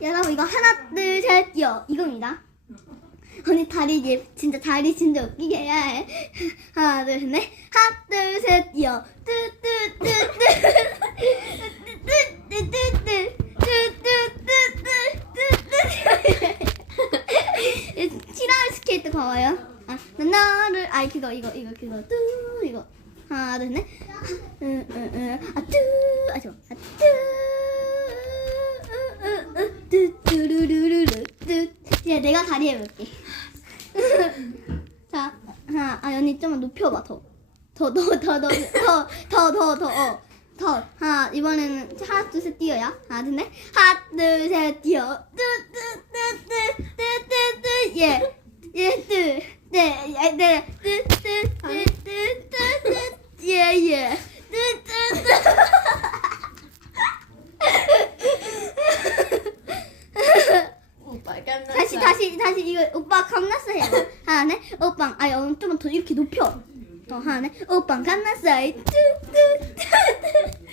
여러분 이거 하나 둘 셋 여. 이겁니다. 언니 다리 집 진짜 다리 진짜 웃기게 해 하나 둘셋 하나 둘셋 뛰어 뚜뚜뚜뚜 봐봐요. 아 나를 아이 그거 이거 이거 그거. 뚜 이거. 하나 둘셋. 으으으아뚜아좋아 이제 내가 다리 해볼게. 자 하나 아 연이 좀만 높여봐 더. 더 더 더 더 더 더 더 더 어. 더 하나 이번에는 하나 둘 셋 뛰어야 하나 둘 셋 하나 둘 셋 뛰어 뚜 뚜 뚜 뚜 뚜 뚜 뚜 예예네네뚜뚜뚜뚜뚜뚜뚜예예 깜짝 다시 다시 다시 이거 오빠 강났어 해 하나 네 오빠 아니 어, 좀만 더 이렇게 높여. 더 하나 네 오빠 강났어 뚜뚜뚜뚜